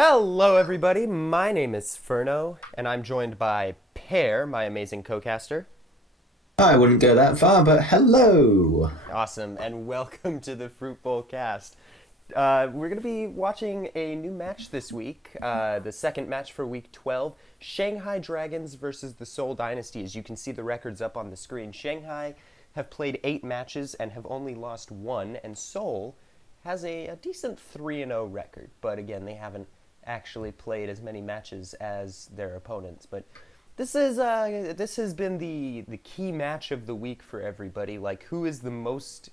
Hello, everybody. My name is Furno, and I'm joined by Pear, my amazing co-caster. I wouldn't go that far, but hello. Awesome, and welcome to the Fruit Bowl cast. We're going to be watching a new match this week, the second match for Week 12, Shanghai Dragons versus the Seoul Dynasty. As you can see the records up on the screen, Shanghai have played 8 matches and have only lost 1, and Seoul has a decent 3-0 record, but again, they haven't actually played as many matches as their opponents. But this has been the key match of the week for everybody. Like, who is the most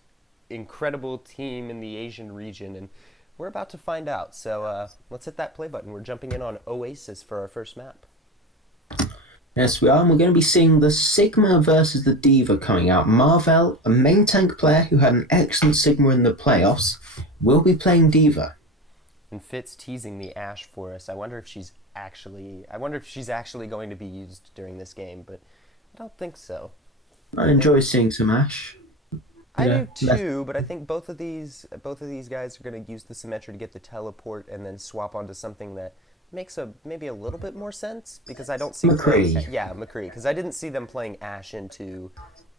incredible team in the Asian region? And we're about to find out. So let's hit that play button. We're jumping in on Oasis for our first map. Yes, we are, and we're going to be seeing the Sigma versus the Diva coming out. Marvel, a main tank player who had an excellent Sigma in the playoffs, will be playing Diva. And Fitz teasing the Ash for us. I wonder if she's actually going to be used during this game, but I don't think so. I I think enjoy seeing some Ash. I Yeah, do too, but I think both of these guys are going to use the Symmetra to get the teleport and then swap onto something that makes maybe a little bit more sense, because I don't see playing, McCree. yeah, McCree, because I didn't see them playing Ash into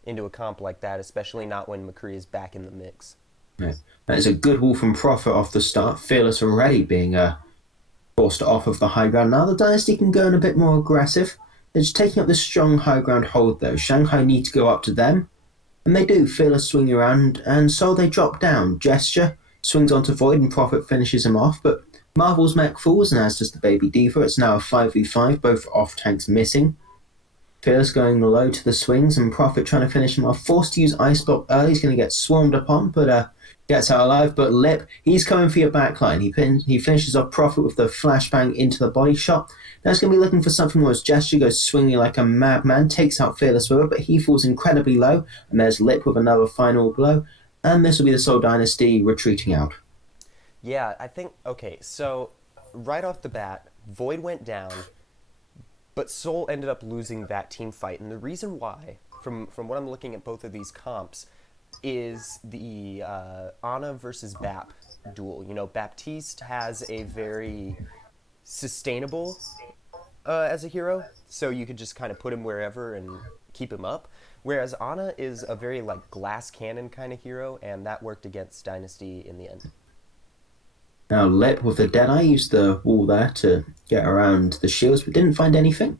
a comp like that, especially not when McCree is back in the mix. Yeah. That is a good wall from Profit off the start. Fearless already being forced off of the high ground. Now the Dynasty can go in a bit more aggressive. They're just taking up this strong high ground hold though. Shanghai need to go up to them. And they do. Fearless swing around, and so they drop down. Gesture swings onto Void, and Prophet finishes him off. But Marvel's mech falls, and as does the Baby Diva. It's now a 5v5, both off tanks missing. Fearless going low to the swings, and Prophet trying to finish him off. Forced to use Ice Block early. He's going to get swarmed upon, but gets out alive. But Lip, he's coming for your backline. He finishes off Prophet with the flashbang into the body shot. Now he's going to be looking for something more as Gesture goes swinging like a madman, takes out Fearless with it, but he falls incredibly low. And there's Lip with another final blow. And this will be the Seoul Dynasty retreating out. Yeah, I think, okay, so right off the bat, Void went down, but Soul ended up losing that team fight. And the reason why, from what I'm looking at both of these comps, is the Ana versus Bap duel. You know, Baptiste has a very sustainable as a hero, so you could just kind of put him wherever and keep him up. Whereas Ana is a very like glass cannon kind of hero, and that worked against Dynasty in the end. Now Lip with the Deadeye used the wall there to get around the shields, but didn't find anything.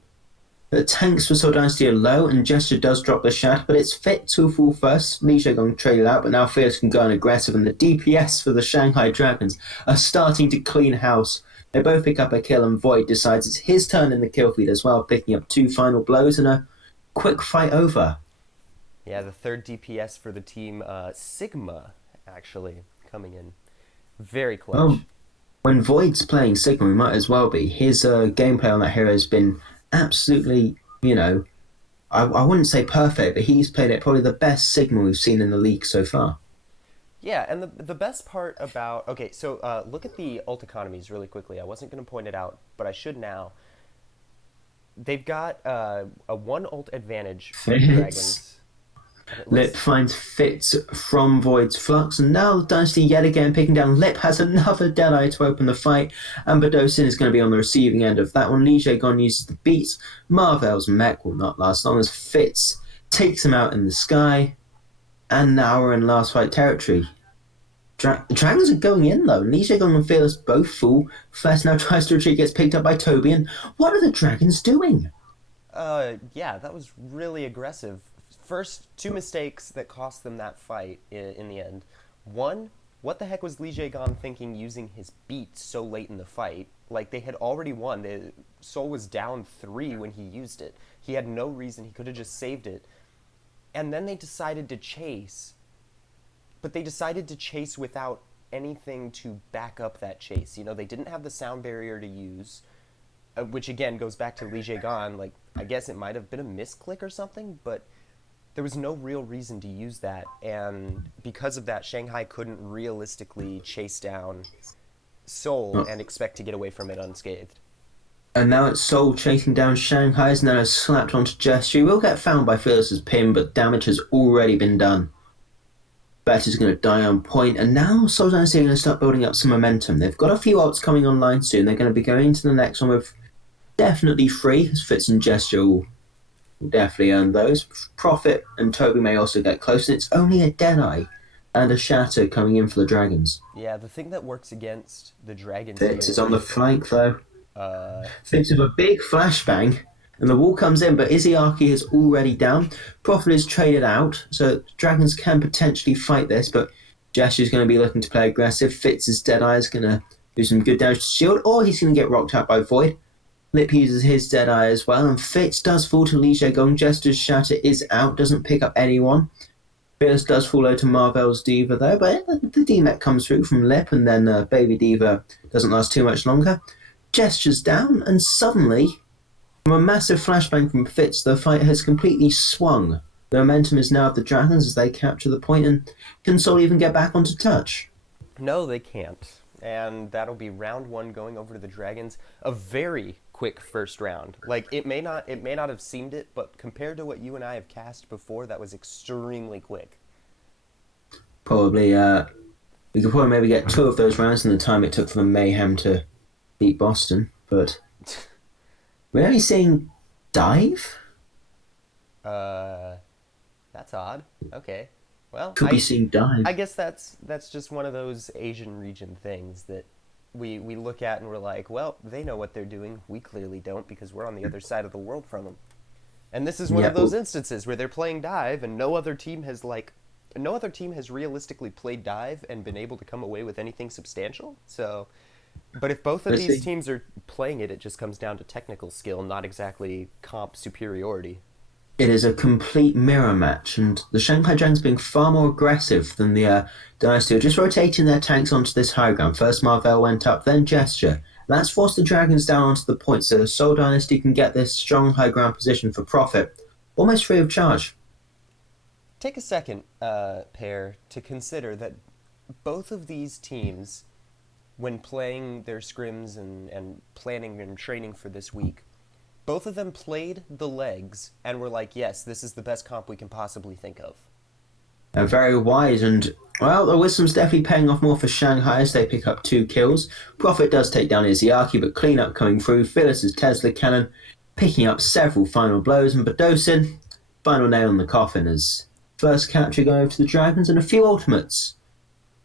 The tanks for Seoul Dynasty are low, and Gesture does drop the shot, but it's Fit to fall first. Li Gong traded out, but now Fierce can go in aggressive, and the DPS for the Shanghai Dragons are starting to clean house. They both pick up a kill, and Void decides it's his turn in the kill feed as well, picking up 2 final blows and a quick fight over. Yeah, the third DPS for the team, Sigma, actually coming in very Well, clutch. when Void's playing Sigma, we might as well be. His gameplay on that hero has been absolutely, I wouldn't say perfect, but he's played it probably the best Sigma we've seen in the league so far. Yeah, and the best part about, okay, so look at the ult economies really quickly. I wasn't going to point it out, but I should now. They've got a one ult advantage for the Fits. Dragons. And it Lip looks, finds Fits from Void's Flux, and now Dynasty yet again picking down. Lip has another Deadeye to open the fight, and Badosin is going to be on the receiving end of that one. Li Gon uses the beats. Marvel's mech will not last long as Fits takes him out in the sky, and now we're in last fight territory. The Dragons are going in though. Li Gon and Fearless both fall. Flash now tries to retreat, gets picked up by Toby, and what are the Dragons doing? yeah, that was really aggressive. First, two mistakes that cost them that fight in the end. One, what the heck was Li Jaegon thinking using his beat so late in the fight? Like, they had already won. Soul was down 3 when he used it. He had no reason. He could have just saved it. And then they decided to chase. But they decided to chase without anything to back up that chase. You know, they didn't have the sound barrier to use, which again goes back to Li Jaegon. Like, I guess it might have been a misclick or something, but there was no real reason to use that, and because of that, Shanghai couldn't realistically chase down Seoul Oh, and expect to get away from it unscathed. and now it's Seoul chasing down Shanghai's and then has slapped onto Jess. She will get found by Fearless's pin, but damage has already been done. Fleta's going to die on point, and now Seoul Dynasty are going to start building up some momentum. They've got a few ults coming online soon. They're going to be going into the next one with definitely three, as Fitz and Gesture will definitely earn those. Prophet and Toby may also get close, and it's only a Deadeye and a Shatter coming in for the Dragons. Yeah, the thing that works against the Dragons Fitz here is on the is flank, though. uh, Fitz with a big flashbang, and the wall comes in, but Izzyaki is already down. Prophet is traded out, so Dragons can potentially fight this, but Gesture's going to be looking to play aggressive. Fitz's Deadeye is going to do some good damage to shield, or he's going to get rocked out by Void. Lip uses his Deadeye as well, and Fitz does fall to Li Gong. Gesture's Shatter is out, doesn't pick up anyone. Fearless does fall over to Marvel's Diva though, but the D-Mech comes through from Lip, and then Baby Diva doesn't last too much longer. Gesture's down, and suddenly, from a massive flashbang from Fitz, the fight has completely swung. The momentum is now of the Dragons as they capture the point, and can Seoul even get back onto touch? no, they can't. And that'll be round one going over to the Dragons. A very quick first round. Like it may not have seemed it, but compared to what you and I have cast before, that was extremely quick. Probably, we could probably maybe get two of those rounds in the time it took for the Mayhem to beat Boston, but we're only seeing dive? Uh, that's odd. Okay. Well, Could be seeing dive. I guess that's just one of those Asian region things that we look at and we're like, well, they know what they're doing. We clearly don't because we're on the other side of the world from them. And this is one Yeah, of those instances where they're playing dive and no other team has realistically played dive and been able to come away with anything substantial. So, but if both of let's these see. teams are playing it, it just comes down to technical skill, not exactly comp superiority. It is a complete mirror match, and the Shanghai Dragons being far more aggressive than the Dynasty are just rotating their tanks onto this high ground. First Marvel went up, then Gesture. That's forced the Dragons down onto the point so the Seoul Dynasty can get this strong high ground position for profit, almost free of charge. Take a second, pair, to consider that both of these teams, when playing their scrims and planning and training for this week, both of them played the legs and were like, yes, this is the best comp we can possibly think of. Very wise, and well, the wisdom's definitely paying off more for Shanghai as they pick up 2 kills. Profit does take down Izzyaki, but cleanup coming through. Phyllis's Tesla cannon picking up several final blows, and Badosin, final nail in the coffin as first capture going over to the Dragons, and a few ultimates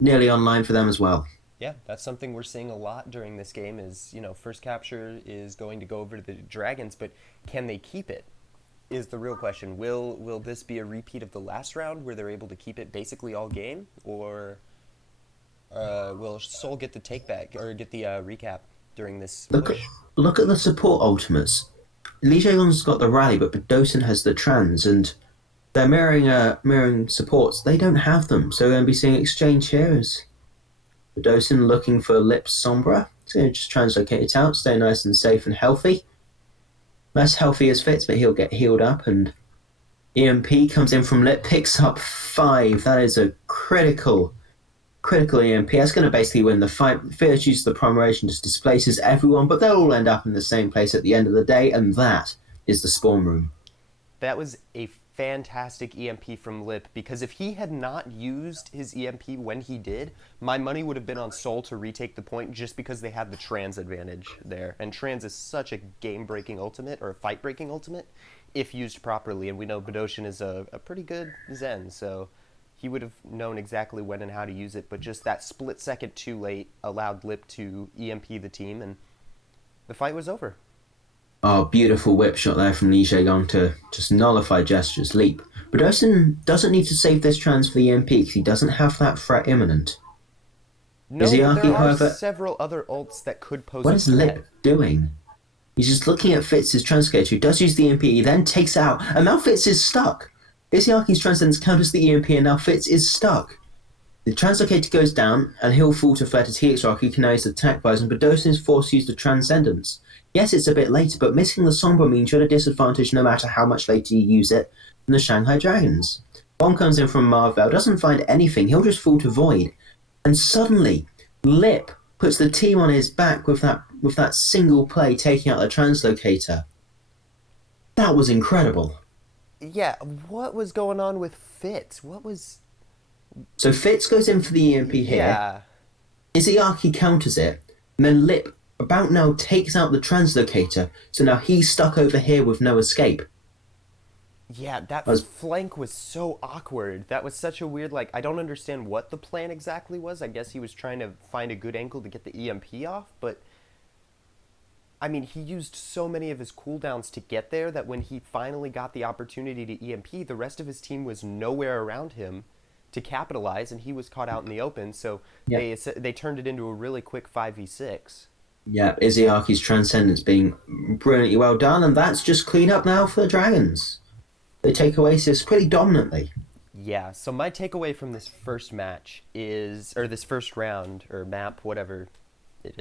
nearly online for them as well. Yeah, that's something we're seeing a lot during this game is, first capture is going to go over to the Dragons, but can they keep it? Is the real question. Will this be a repeat of the last round where they're able to keep it basically all game, or will Seoul get the take back or get the recap during this Look at push? look at the support ultimates. Li Jaegon's got the rally, but Badosin has the trans, and they're mirroring supports. They don't have them, so we're going to be seeing exchange here as Badosin looking for Lips Sombra. He's going to just translocate it out, stay nice and safe and healthy. Less healthy as Fitz, but he'll get healed up, and EMP comes in from Lip, picks up 5. That is a critical EMP. That's going to basically win the fight. Fierce uses the Primeration, just displaces everyone, but they'll all end up in the same place at the end of the day, and that is the spawn room. That was a fantastic EMP from Lip because if he had not used his EMP when he did, my money would have been on Seoul to retake the point just because they had the trans advantage there. And trans is such a game-breaking ultimate or a fight-breaking ultimate if used properly. And we know Badoshin is a pretty good Zen, so he would have known exactly when and how to use it. But just that split second too late allowed Lip to EMP the team, and the fight was over. Oh, beautiful whip shot there from Li Jaegong to just nullify Gesture's leap. But Osin doesn't need to save this trans for the MP because he doesn't have that threat imminent. No, but Izzyaki, there are however, several other ults that could pose what a is threat. Lip doing? He's just looking at Fitz's translocator, who does use the EMP, he then takes it out, and now Fitz is stuck. Izyaki's transcendence counters the EMP, and now Fitz is stuck. The translocator goes down, and he'll fall to Fleta's Helix Rock, who can now use the attack bison, but Dosen is forced to use the Transcendence. Yes, it's a bit later, but missing the Sombra means you're at a disadvantage no matter how much later you use it than the Shanghai Dragons. Bomb comes in from Marvel, doesn't find anything, he'll just fall to Void. And suddenly, Lip puts the team on his back with that single play taking out the Translocator. That was incredible. Yeah, what was going on with Fitz? So Fitz goes in for the EMP here. Yeah, Izayaki counters it, and then Lip about now takes out the translocator, so now he's stuck over here with no escape. yeah, that As flank was so awkward. That was such a weird, like, I don't understand what the plan exactly was. I guess he was trying to find a good angle to get the EMP off, but I mean, he used so many of his cooldowns to get there that when he finally got the opportunity to EMP, the rest of his team was nowhere around him to capitalize, and he was caught out in the open. So yeah, they turned it into a really quick 5v6. yeah, Izayaki's transcendence being brilliantly well done, and that's just clean up now for the Dragons. They take Oasis pretty dominantly. Yeah, so my takeaway from this first match is, or this first round, or map, whatever it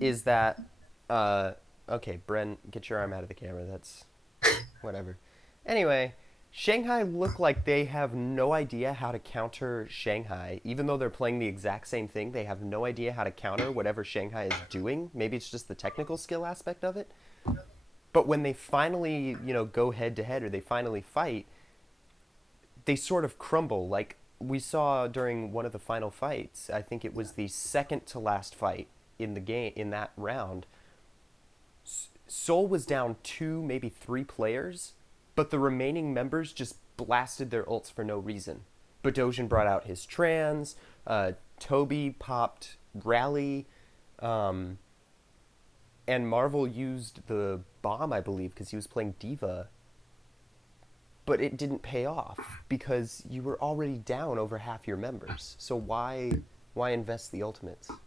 is that, uh, okay, Bren, get your arm out of the camera. That's whatever. Anyway, Shanghai look like they have no idea how to counter Shanghai. Even though they're playing the exact same thing, they have no idea how to counter whatever Shanghai is doing. Maybe it's just the technical skill aspect of it. But when they finally, go head to head or they finally fight, they sort of crumble. Like we saw during one of the final fights. I think it was the second to last fight in the game in that round. Seoul was down two, maybe three players, but the remaining members just blasted their ults for no reason. Badosian brought out his trans. Toby popped rally. Um, and Marvel used the bomb, I believe, because he was playing Diva, but it didn't pay off because you were already down over half your members. So why invest the ultimates?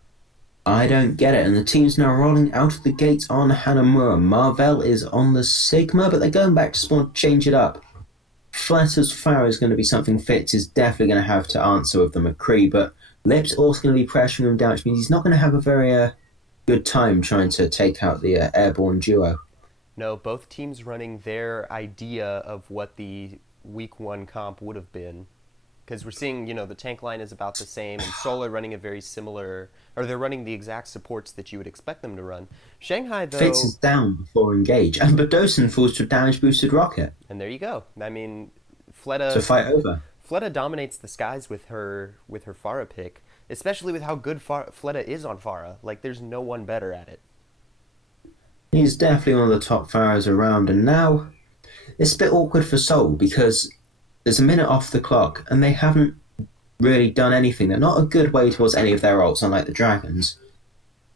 I don't get it, and the team's now rolling out of the gates on Hanamura. Marvel is on the Sigma, but they're going back to spawn to change it up. Fleta's Pharaoh is going to be something Fitz is definitely going to have to answer with the McCree, but Lip's also going to be pressuring him down, which means he's not going to have a very good time trying to take out the airborne duo. No, both teams running their idea of what the week one comp would have been. Because we're seeing, the tank line is about the same, and Solar running a very similar, or they're running the exact supports that you would expect them to run. Shanghai, Fitz though, is down before engage, and Badosin falls to a damage boosted rocket and there you go. I mean, to Fleta fight over. Fleta dominates the skies with her Pharah pick, especially with how good Fleta is on Pharah. Like, there's no one better at it. He's definitely one of the top pharaohs around, and now it's a bit awkward for Seoul because there's a minute off the clock and they haven't really done anything. They're not a good way towards any of their ults, unlike the Dragons.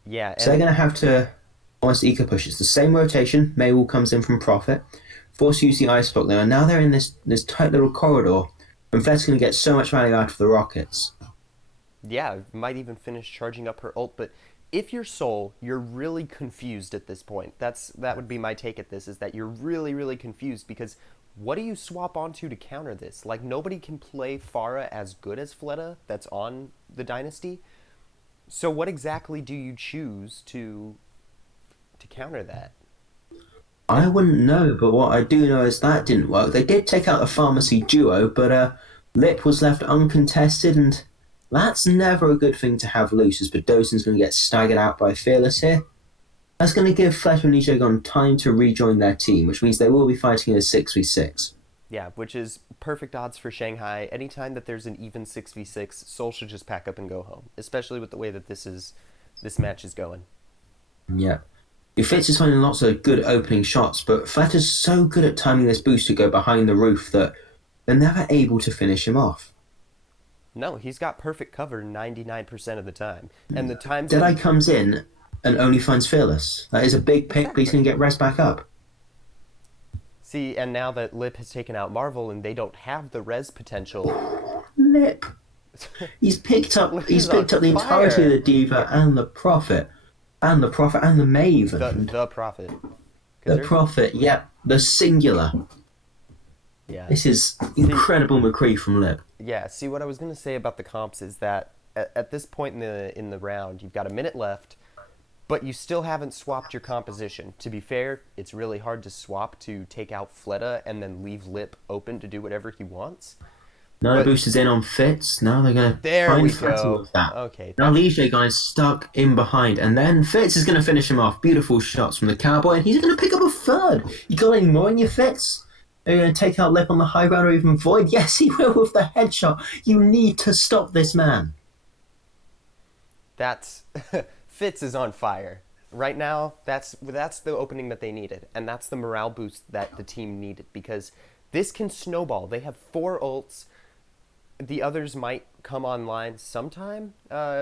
Yeah, So they're and going to have to almost eco push. It's the same rotation. Maywall comes in from Prophet, force use the Ice Block there, and now they're in this tight little corridor, and Fed's going to get so much value out of the rockets. yeah, might even finish charging up her ult. But if you're Soul, you're really confused at this point. That would be my take at this, is that you're really, really confused because what do you swap onto to counter this? Like, nobody can play Pharah as good as Fleta that's on the Dynasty. So what exactly do you choose to counter that? I And wouldn't know, but what I do know is that didn't work. They did take out the pharmacy duo, but Lip was left uncontested, and that's never a good thing to have loose, as Bedosen's going to get staggered out by Fearless here. That's going to give Fleta and Lijiagon time to rejoin their team, which means they will be fighting in a 6v6. yeah, which is perfect odds for Shanghai. Anytime that there's an even 6v6, Seoul should just pack up and go home, especially with the way that this match is going. Yeah. Fitz is finding lots of good opening shots, but Fleta's so good at timing this boost to go behind the roof that they're never able to finish him off. No, he's got perfect cover 99% of the time. And the times that Deadeye he comes in and only finds Fearless. That is a big pick, but he's exactly. going to get res back up. See, and now that Lip has taken out Marvel and they don't have the res potential, Lip. He's picked up. Lip He's is on picked up the entirety of fire. the Diva and the Prophet, and the Prophet and the Maven. The Prophet. Because The there's Prophet. Yep, the singular. yeah. This is See, incredible McCree from Lip. yeah. See, what I was gonna say about the comps is that at this point in the round, you've got a minute left, but you still haven't swapped your composition. To be fair, it's really hard to swap to take out Fleta and then leave Lip open to do whatever he wants. Now the But boosters in on Fitz. Now they're going to there try we and flatten go. with that. Okay, Now Lige guy's stuck in behind, and then Fitz is going to finish him off. Beautiful shots from the Cowboy, and he's going to pick up a third. You got any more in your Fitz? Are you going to take out Lip on the high ground or even Void? Yes, he will with the headshot. You need to stop this man. That's Fitz is on fire right now. That's the opening that they needed, and that's the morale boost that the team needed because this can snowball. They have 4 ults. The others might come online sometime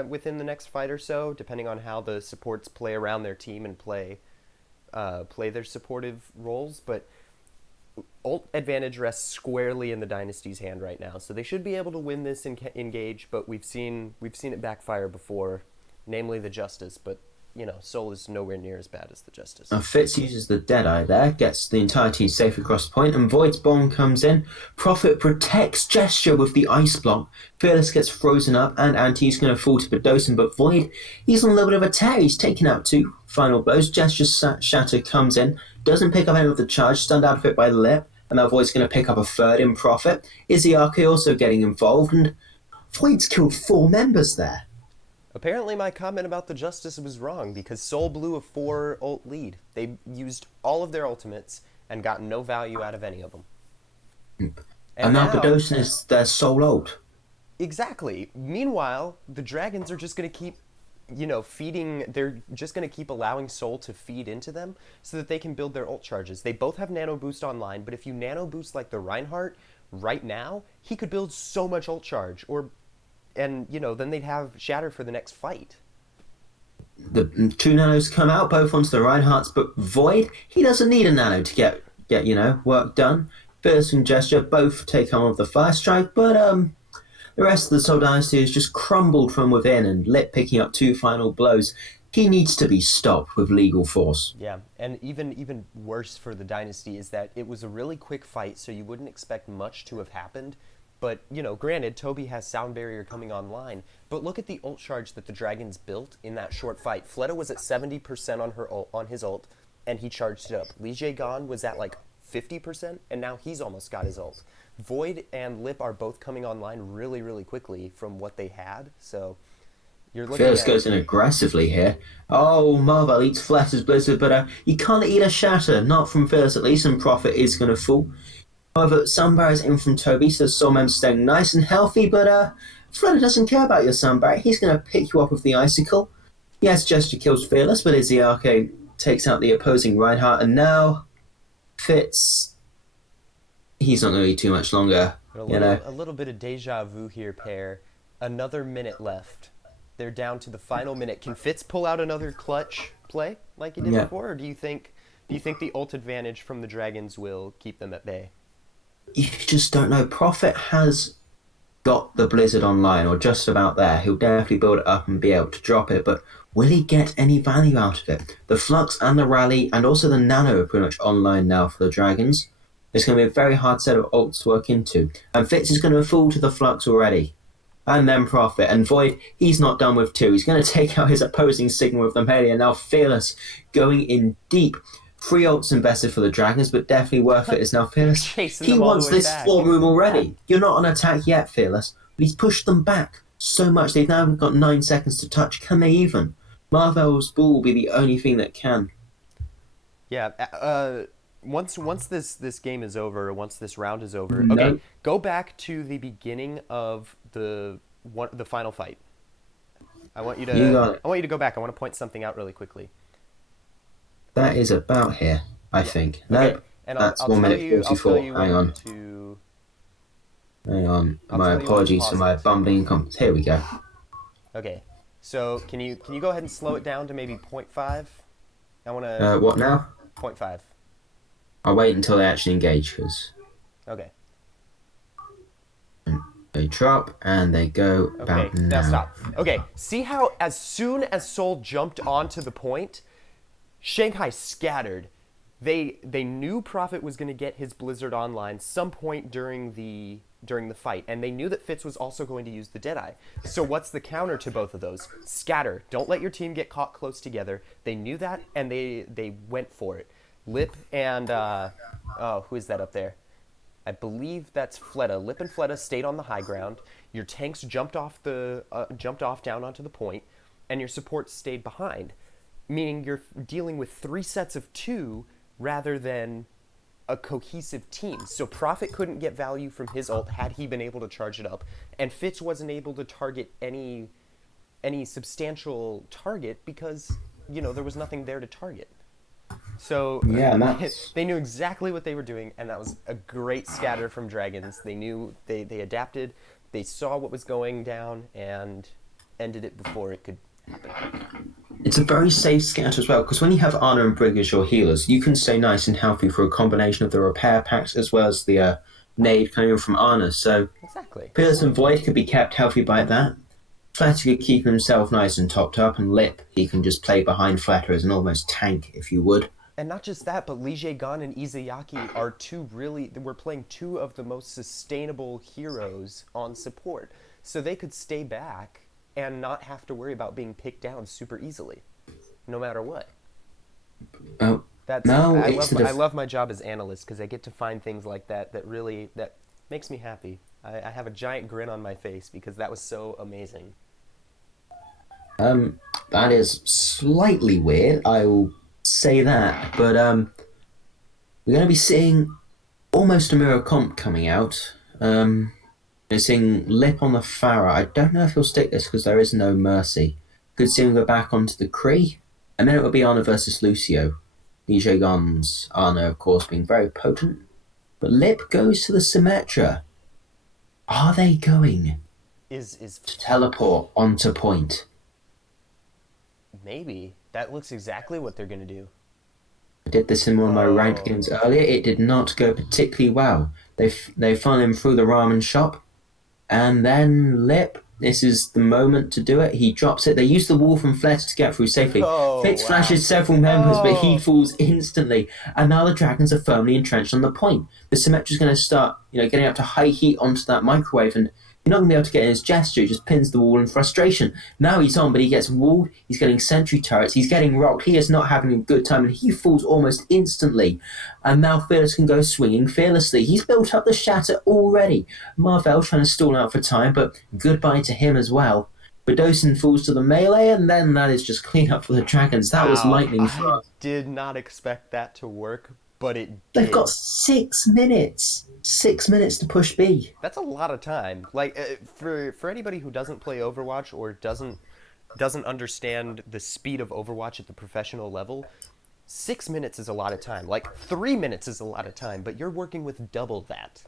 within the next fight or so, depending on how the supports play around their team and play their supportive roles. But ult advantage rests squarely in the Dynasty's hand right now, so they should be able to win this engage. But we've seen it backfire before, namely the Justice. But Seoul is nowhere near as bad as the Justice. Fitz uses the Deadeye there, gets the entire team safe across the point, and Void's bomb comes in. Prophet protects Gesture with the ice block. Fearless gets frozen up, and Anti's going to fall to Bedosin, but Void, he's on a little bit of a tear. He's taken out 2 final blows. Gesture's Shatter comes in, doesn't pick up any of the charge, stunned out of it by the Lip, and now Void's going to pick up a 3rd in Prophet. Izzyarke also getting involved, and Void's killed 4 members there. Apparently my comment about the Justice was wrong because Seoul blew a 4 ult lead. They used all of their ultimates and got no value out of any of them. And now Bedosin is their sole ult. Exactly. Meanwhile, the Dragons are just going to keep, feeding. They're just going to keep allowing Seoul to feed into them so that they can build their ult charges. They both have nano boost online, but if you nano boost like the Reinhardt right now, he could build so much ult charge and then they'd have Shatter for the next fight. The 2 nanos come out, both onto the Reinhardts, but Void, he doesn't need a nano to get work done. Fearless and Gesture both take on with the fire strike, but the rest of the Seoul Dynasty has just crumbled from within, and Lip picking up 2 final blows. He needs to be stopped with legal force. Yeah, and even worse for the Dynasty is that it was a really quick fight, so you wouldn't expect much to have happened. But, granted, Toby has Sound Barrier coming online, but look at the ult charge that the Dragons built in that short fight. Fleta was at 70% on his ult, and he charged it up. Li Gon was at like 50%, and now he's almost got his ult. Void and Lip are both coming online really, really quickly from what they had, so you're looking Fearless goes in aggressively here. Oh, Marvel eats Fleta's Blizzard, but you can't eat a Shatter, not from Fearless at least, and Prophet is going to fall. However, Sunbar is in from Toby, so Soul Mem's staying nice and healthy, but Fleta doesn't care about your Sunbar. He's going to pick you up with the Icicle. Yes, Gesture kills Fearless, but Izzyarke takes out the opposing Reinhardt, and now Fitz, he's not going to be too much longer. A little bit of deja vu here, pair. Another minute left. They're down to the final minute. Can Fitz pull out another clutch play like he did before, or do you think the ult advantage from the Dragons will keep them at bay? You just don't know. Prophet has got the Blizzard online, or just about there. He'll definitely build it up and be able to drop it, but will he get any value out of it? The Flux and the Rally and also the Nano are pretty much online now for the Dragons. It's going to be a very hard set of ults to work into, and Fitz is going to fall to the Flux already. And then Prophet. And Void, he's not done with 2. He's going to take out his opposing Sigma with the melee, and now Fearless going in deep. 3 ults invested for the Dragons, but definitely worth it is now Fearless. He wants this floor room already. You're not on attack yet, Fearless, but he's pushed them back so much. They've now got 9 seconds to touch. Can they even? Marvel's ball will be the only thing that can. Yeah, once this game is over, once this round is over, No. okay, go back to the beginning of the final fight. I want you to go back. I want to point something out really quickly. That is about here, I think. No, okay. And that's I'll 1 tell minute you, 44. Hang on. To... Hang on. I'll My tell you apologies when for to my pause it. bumbling comments. Here we go. Okay, so can you go ahead and slow it down to maybe 0.5? I want to... What now? 0.5. I'll wait until they actually engage, because Okay. they drop and they go about Okay, now. now stop. Okay, see how as soon as Seoul jumped onto the point, Shanghai scattered. They knew Prophet was going to get his Blizzard online some point during the fight, and they knew that Fitz was also going to use the Deadeye. So what's the counter to both of those? Scatter. Don't let your team get caught close together. They knew that, and they went for it. Lip and who is that up there? I believe that's Fleta. Lip and Fleta stayed on the high ground. Your tanks jumped off down onto the point, and your support stayed behind. Meaning you're dealing with 3 sets of 2 rather than a cohesive team. So Prophet couldn't get value from his ult had he been able to charge it up, and Fitz wasn't able to target any substantial target because there was nothing there to target. So Yeah, and that's they knew exactly what they were doing, and that was a great scatter from Dragons. They knew they adapted, they saw what was going down, and ended it before it could happen. it's a very safe scout as well, because when you have Ana and Brig as your healers, you can stay nice and healthy for a combination of the repair packs as well as the nade coming in from Ana. So Exactly. Pillars and Void could be kept healthy by that. Fleta could keep himself nice and topped up, and Lip, he can just play behind Fleta as an almost tank, if you would. And not just that, but Li Gun and Izayaki are we're playing two of the most sustainable heroes on support. So they could stay back and not have to worry about being picked down super easily, no matter what. Oh, That's no, I love my job as analyst because I get to find things like that really that makes me happy. I have a giant grin on my face because that was so amazing. that is slightly weird, I will say that, but we're going to be seeing almost a mirror comp coming out. We're seeing Lip on the Farah. I don't know if he'll stick this because there is no Mercy. Could see him go back onto the Kree, and then it will be Ana versus Lucio. DJ Gon's Ana, of course, being very potent, but Lip goes to the Symmetra. Are they going Is to teleport onto point? maybe that looks exactly what they're gonna do. I did this in one of my ranked Oh, games earlier. It did not go particularly well. They funnel him through the ramen shop, and then Lip. This is the moment to do it. He drops it. They use the wall from Fleta to get through safely. oh Fitz wow. flashes several members, but he Oh, falls instantly. And now the Dragons are firmly entrenched on the point. The Symmetra's going to start, getting up to high heat onto that microwave, and you're not going to be able to get in his gesture. He just pins the wall in frustration. Now he's on, but he gets walled. He's getting sentry turrets. He's getting rocked. He is not having a good time, and he falls almost instantly. And now Fearless can go swinging fearlessly. He's built up the shatter already. Marvel trying to stall out for time, but goodbye to him as well. Bedosin falls to the melee, and then that is just clean up for the Dragons. That was wow. lightning I fast. did not expect that to work, but it They've got did. 6 minutes. 6 minutes to push B. That's a lot of time. Like for anybody who doesn't play Overwatch or doesn't understand the speed of Overwatch at the professional level, 6 minutes is a lot of time. Like 3 minutes is a lot of time, but you're working with double that.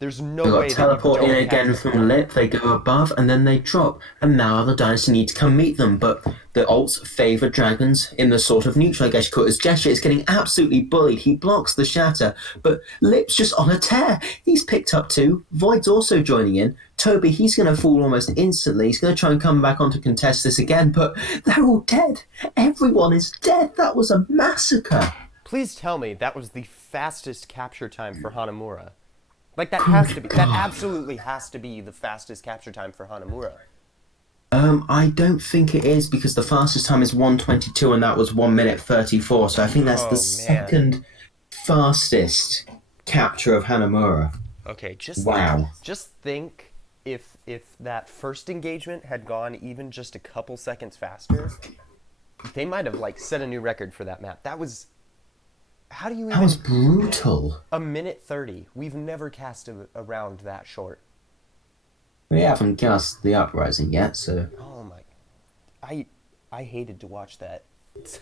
There's no They got way that you teleport in don't again have. from Lip, they go above, and then they drop. And now the Dynasty need to come meet them, but the ults favour Dragons in the sort of neutral, I guess you call it. His gesture is getting absolutely bullied. He blocks the shatter, but Lip's just on a tear. He's picked up two. Void's also joining in. Toby, he's going to fall almost instantly. He's going to try and come back on to contest this again, but they're all dead. Everyone is dead. That was a massacre. Please tell me that was the fastest capture time for Hanamura. Like that has to Good be. That God. absolutely has to be the fastest capture time for Hanamura. I don't think it is because the fastest time is 1:22 and that was 1 minute 34. So I think that's the Oh man. second fastest capture of Hanamura. Okay, Wow. just think if that first engagement had gone even just a couple seconds faster, they might have like set a new record for that map. That was how do you That was even brutal. a minute 30? We've never cast a round that short. We haven't cast the Uprising yet, so Oh my. I hated to watch that.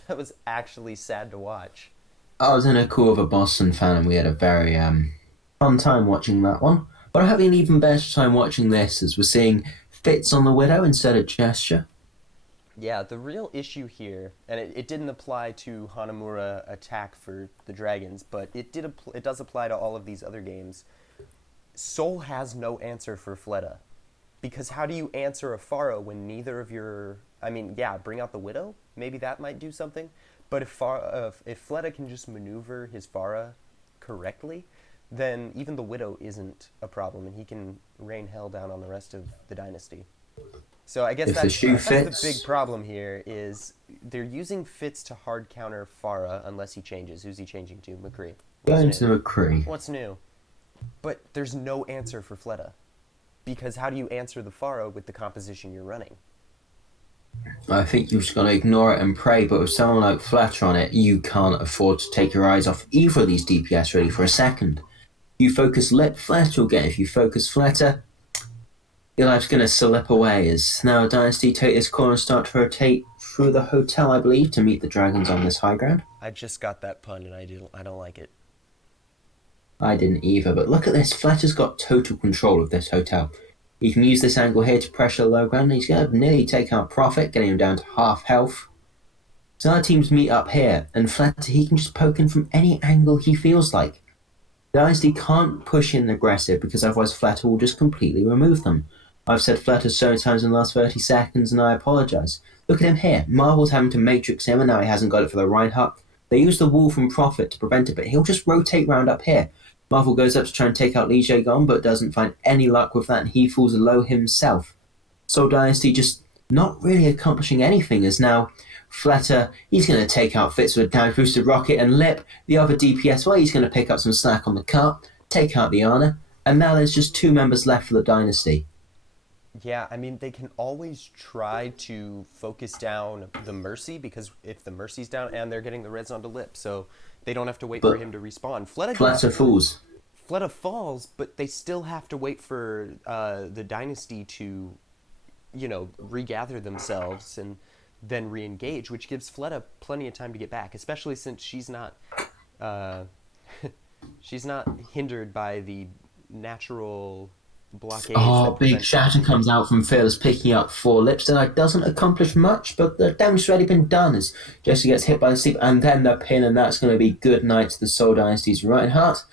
That was actually sad to watch. I was in a call with a Boston fan and we had a very fun time watching that one. But I'm having an even better time watching this as we're seeing Fitz on the Widow instead of Gesture. Yeah, the real issue here, and it didn't apply to Hanamura attack for the Dragons, but it does apply to all of these other games. Seoul has no answer for Fleta. Because how do you answer a Pharah when neither of your... I mean, yeah, bring out the Widow. Maybe that might do something. But if Fleta can just maneuver his Pharah correctly, then even the Widow isn't a problem, and he can rain hell down on the rest of the Dynasty. So I guess If the shoe that's the fits. big problem here is they're using Fitz to hard counter Pharah unless he changes. Who's he changing to? McCree. Going to McCree. What's new? But there's no answer for Fleta. Because how do you answer the Pharah with the composition you're running? I think you've just got to ignore it and pray, but with someone like Fleta on it, you can't afford to take your eyes off either of these DPS really for a second. You focus Lip, Fleta will get it. If you focus Fleta, your life's going to slip away as now Dynasty take this corner and start to rotate through the hotel, I believe, to meet the dragons on this high ground. I just got that pun and I don't like it. I didn't either, but look at this. Fleta's got total control of this hotel. He can use this angle here to pressure the low ground, and he's going to nearly take out Profit, getting him down to half health. So our teams meet up here, and Fleta, he can just poke in from any angle he feels like. Dynasty can't push in aggressive because otherwise Fleta will just completely remove them. I've said Fleta so many times in the last 30 seconds, and I apologise. Look at him here. Marvel's having to matrix him, and now he hasn't got it for the Reinhardt. They use the wall from Profit to prevent it, but he'll just rotate round up here. Marvel goes up to try and take out Li Jaegon, but doesn't find any luck with that, and he falls low himself. Seoul Dynasty just not really accomplishing anything, as now Fleta, he's going to take out Fitz with a damage boosted rocket, and Lip, the other DPS, well, he's going to pick up some slack on the cart, take out the Ana, and now there's just 2 members left for the Dynasty. Yeah, I mean, they can always try to focus down the Mercy, because if the Mercy's down and they're getting the res onto Lip, so they don't have to wait for But him to respawn. Fleta falls. Fleta falls, but they still have to wait for the Dynasty to, regather themselves and then re-engage, which gives Fleta plenty of time to get back, especially since uh, she's not hindered by the natural blockades Oh, that big prevent. shatter comes out from Phil's picking up 4 lips. That doesn't accomplish much, but the damage's already been done as Jesse gets hit by the sleep and then the pin, and that's going to be good night to the Seoul Dynasty's Reinhardt.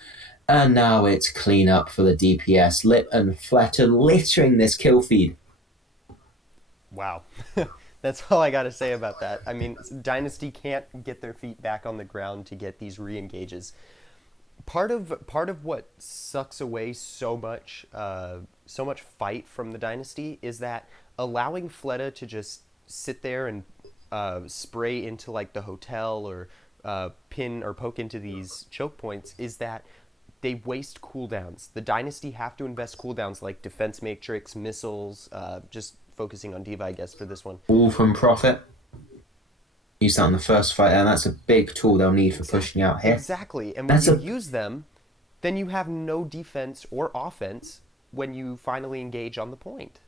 And now it's clean up for the DPS. Lip and Fleta littering this kill feed. Wow. That's all I got to say about that. I mean, Dynasty can't get their feet back on the ground to get these re-engages. Part of what sucks away so much fight from the Dynasty is that allowing Fleta to just sit there and spray into like the hotel or pin or poke into these choke points is that they waste cooldowns. The Dynasty have to invest cooldowns like defense matrix, missiles, just focusing on Diva, I guess, for this one. All from Profit. Use that on the first fight, and that's a big tool they'll need for pushing out here. Exactly. And when That's you a use them, then you have no defense or offense when you finally engage on the point.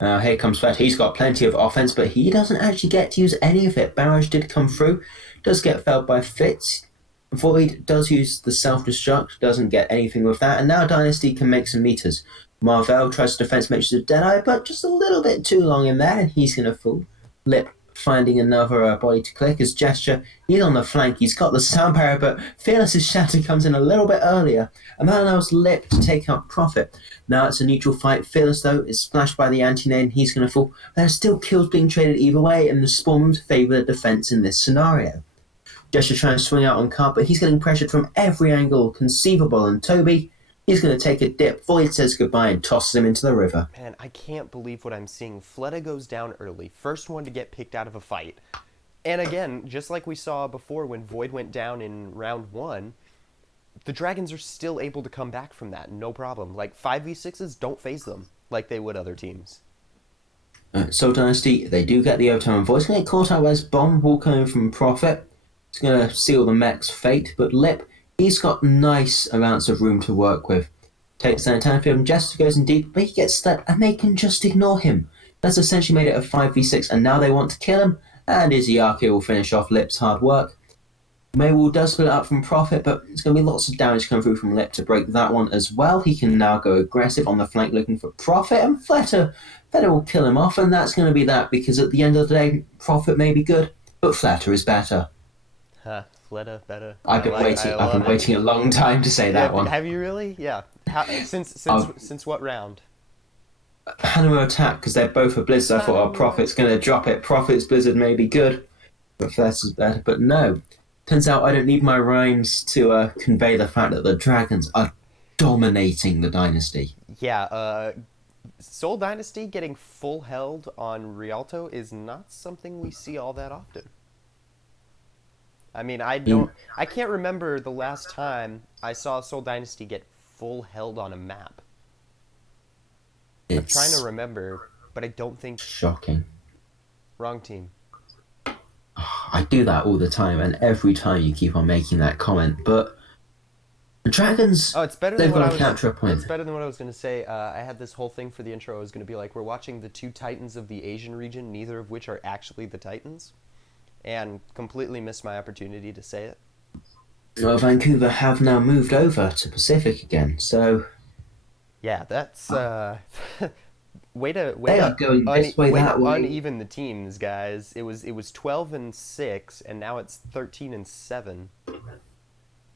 Here comes Fett. He's got plenty of offense, but he doesn't actually get to use any of it. Barrage did come through, does get felled by Fitz. Void does use the self-destruct, doesn't get anything with that, and now Dynasty can make some meters. Marvel tries to defense make sure Deadeye, but just a little bit too long in there, and he's going to fall. Lip finding another body to click. His gesture, he's on the flank, he's got the sound barrier, but Fearless's shatter comes in a little bit earlier, and that allows Lip to take out Profit. Now it's a neutral fight. Fearless, though, is splashed by the anti-nade, and he's going to fall. There are still kills being traded either way, and the spawn rooms favour the defense in this scenario. Gesture trying to swing out on Cart, but he's getting pressured from every angle conceivable, and Toby, he's going to take a dip. Void says goodbye and tosses him into the river. Man, I can't believe what I'm seeing. Fleta goes down early, first one to get picked out of a fight. And again, just like we saw before when Void went down in round 1, the Dragons are still able to come back from that, no problem. Like, 5v6s don't phase them like they would other teams. Seoul Dynasty, they do get the overtime, and Void's going to get caught out by this bomb wall coming from Profit. It's going to seal the mech's fate, but Lip, he's got nice amounts of room to work with. Takes down Tanfield, and Jester goes in deep, but he gets stepped, and they can just ignore him. That's essentially made it a 5v6, and now they want to kill him, and Izzyaki will finish off Lip's hard work. Maywall does split up from Profit, but it's going to be lots of damage coming through from Lip to break that one as well. He can now go aggressive on the flank looking for Profit, and Fleta will kill him off, and that's going to be that, because at the end of the day, Profit may be good, but Fleta is better. Huh, Fleta, better. I've been waiting a long time to say that one. Have you really? Yeah. Since what round? Hanuma attack, because they're both a Blizzard. I thought, Profit's going to drop it. Profit's Blizzard may be good, but Fleta's better. But no. Turns out I don't need my rhymes to convey the fact that the Dragons are dominating the Dynasty. Yeah, Seoul Dynasty getting full held on Rialto is not something we see all that often. I mean, I can't remember the last time I saw Seoul Dynasty get full held on a map. I'm trying to remember, but I don't think... Shocking. Wrong team. I do that all the time, and every time you keep on making that comment. But the Dragons, Oh, it's better than they've what got I to was. capture a It's point. better than what I was going to say. I had this whole thing for the intro. I was going to be like, we're watching the two titans of the Asian region, neither of which are actually the Titans, and completely missed my opportunity to say it. Well, Vancouver have now moved over to Pacific again, so Yeah, that's way they are to going this way, way to that way. uneven the teams, guys. It was 12-6, and now it's 13-7.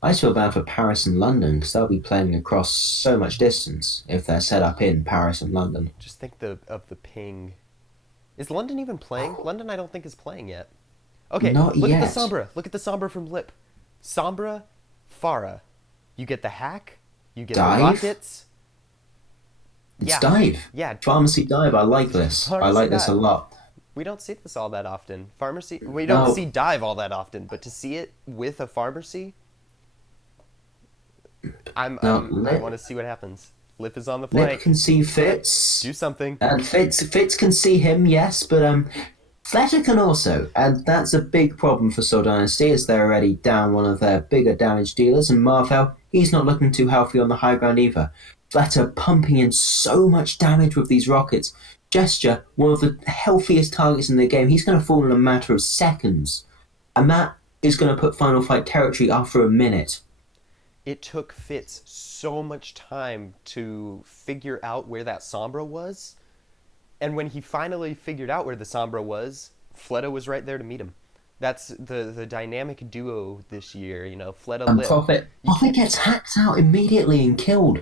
I feel bad for Paris and London because they'll be playing across so much distance if they're set up in Paris and London. Just think of the ping. Is London even playing? London, I don't think is playing yet. Okay, Not look at the yet. Sombra. Look at the Sombra from Lip. Sombra, Farah. You get the hack. You get the Dive? rockets. It's Yeah, dive. yeah. Pharmacy dive. I like this. I Pharmacy like this a dive. lot. We don't see this all that often. Pharmacy. We don't Now, see dive all that often, but to see it with a pharmacy, I Lip, want to see what happens. Lip is on the Lip flank. can see Fleta, Fitz, do something. and Fitz can see him. Yes, but Fleta can also, and that's a big problem for Seoul Dynasty as they're already down one of their bigger damage dealers, and Marvel, he's not looking too healthy on the high ground either. Fleta pumping in so much damage with these rockets. Gesture, one of the healthiest targets in the game, he's going to fall in a matter of seconds. And that is going to put Final Fight territory after a minute. It took Fitz so much time to figure out where that Sombra was. And when he finally figured out where the Sombra was, Fleta was right there to meet him. That's the dynamic duo this year, Fleta And Lip. You Prophet can't, gets hacked out immediately and killed.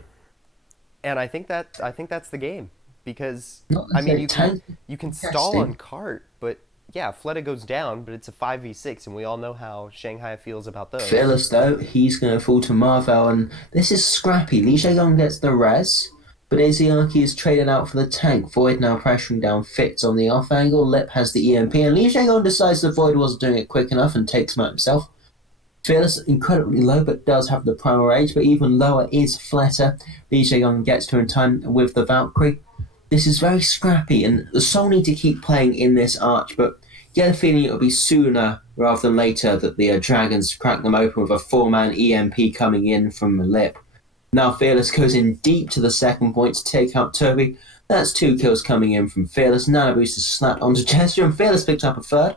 and I think that's the game because Not I mean necessarily you can stall on testing. cart, but yeah, Fleta goes down, but it's a 5v6, and we all know how Shanghai feels about those. Fearless though, he's going to fall to Marvel, and this is scrappy. Li Shengyong gets the res, but Izayaki is traded out for the tank. Void now pressuring down Fitz on the off angle. Lip has the EMP, and Li Shengyong decides the Void wasn't doing it quick enough and takes him out himself. Fearless incredibly low, but does have the primal rage, but even lower is Fleta. Li Shengyong gets to in time with the Valkyrie. This is very scrappy, and the Soul need to keep playing in this arch, but get a feeling it'll be sooner rather than later that the Dragons crack them open with a four-man EMP coming in from Lip. Now Fearless goes in deep to the second point to take out Toby. That's two kills coming in from Fearless. Nano Boost is slapped onto Gesture, and Fearless picked up a third.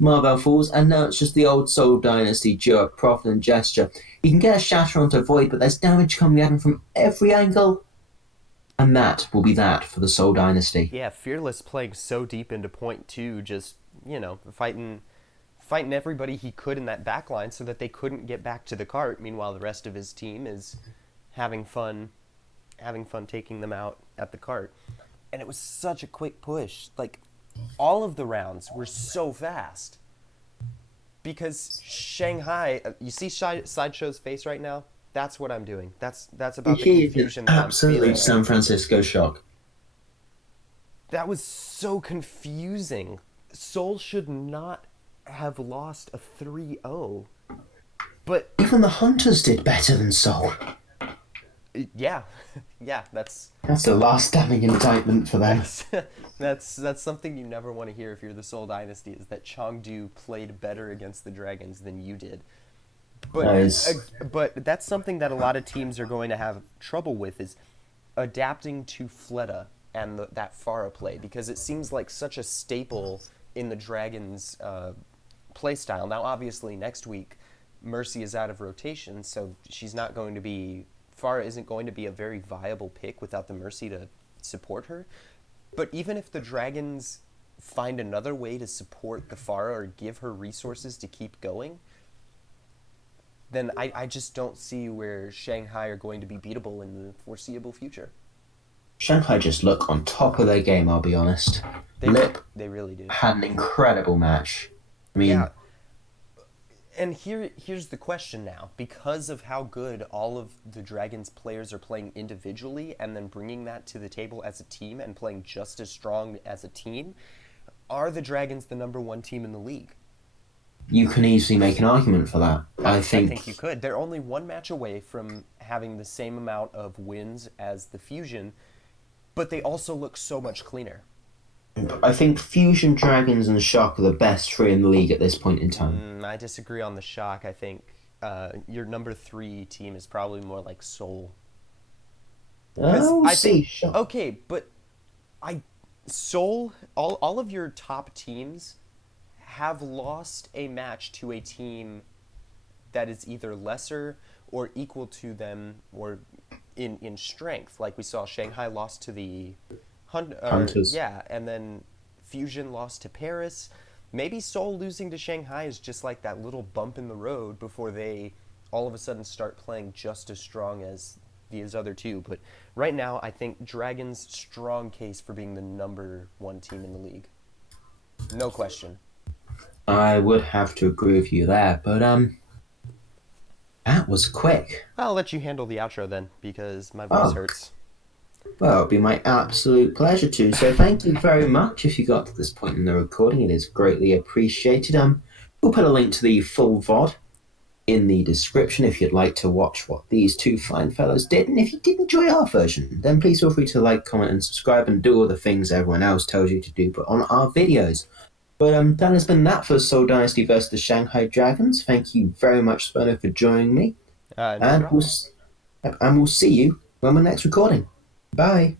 Marvel falls, and now it's just the old Soul Dynasty duo, Prophet and Gesture. He can get a shatter onto Void, but there's damage coming at him from every angle. And that will be that for the Soul Dynasty. Yeah, Fearless playing so deep into point two, just fighting everybody he could in that back line so that they couldn't get back to the cart. Meanwhile, the rest of his team is having fun taking them out at the cart. And it was such a quick push. Like, all of the rounds were so fast. Because Shanghai, you see Sideshow's face right now? That's what I'm doing. That's about the He is in confusion that I'm absolute feeling. San Francisco shock. That was so confusing. Seoul should not have lost a 3-0. But Even the Hunters did better than Soul. yeah, yeah, that's That's the last damning indictment for them. that's something you never want to hear if you're the Seoul Dynasty, is that Chengdu played better against the Dragons than you did. But Nice. but that's something that a lot of teams are going to have trouble with, is adapting to Fleta and that Farah play, because it seems like such a staple in the Dragons' play style. Now, obviously, next week Mercy is out of rotation, so she's not going to be. Farah isn't going to be a very viable pick without the Mercy to support her. But even if the Dragons find another way to support the Farah or give her resources to keep going, then I just don't see where Shanghai are going to be beatable in the foreseeable future. Shanghai just look on top of their game, I'll be honest. They Lip they really do. had an incredible match. I mean, Yeah. And here's the question now. Because of how good all of the Dragons players are playing individually, and then bringing that to the table as a team and playing just as strong as a team, are the Dragons the number one team in the league? you can easily make an argument for that. I think you think could. They're only one match away from having the same amount of wins as the Fusion, but they also look so much cleaner. I think Fusion Dragons and Shark are the best three in the league at this point in time. I disagree on the Shock. I think your number three team is probably more like Seoul. Because We'll I think see. Shark. okay, but I Seoul, all of your top teams have lost a match to a team that is either lesser or equal to them or in strength. Like we saw Shanghai lost to the or Hunters. yeah, and then Fusion lost to Paris. Maybe Seoul losing to Shanghai is just like that little bump in the road before they all of a sudden start playing just as strong as these other two. But right now, I think Dragon's strong case for being the number one team in the league. No question. I would have to agree with you there, but that was quick. I'll let you handle the outro then because my voice Oh, hurts. well, it'll be my absolute pleasure to. So thank you very much if you got to this point in the recording. It is greatly appreciated. We'll put a link to the full VOD in the description if you'd like to watch what these two fine fellows did. And if you did enjoy our version, then please feel free to like, comment, and subscribe and do all the things everyone else tells you to do but on our videos. But that has been that for Seoul Dynasty versus the Shanghai Dragons. Thank you very much, Spurno, for joining me. No And problem. we'll see you when we're next recording. Bye.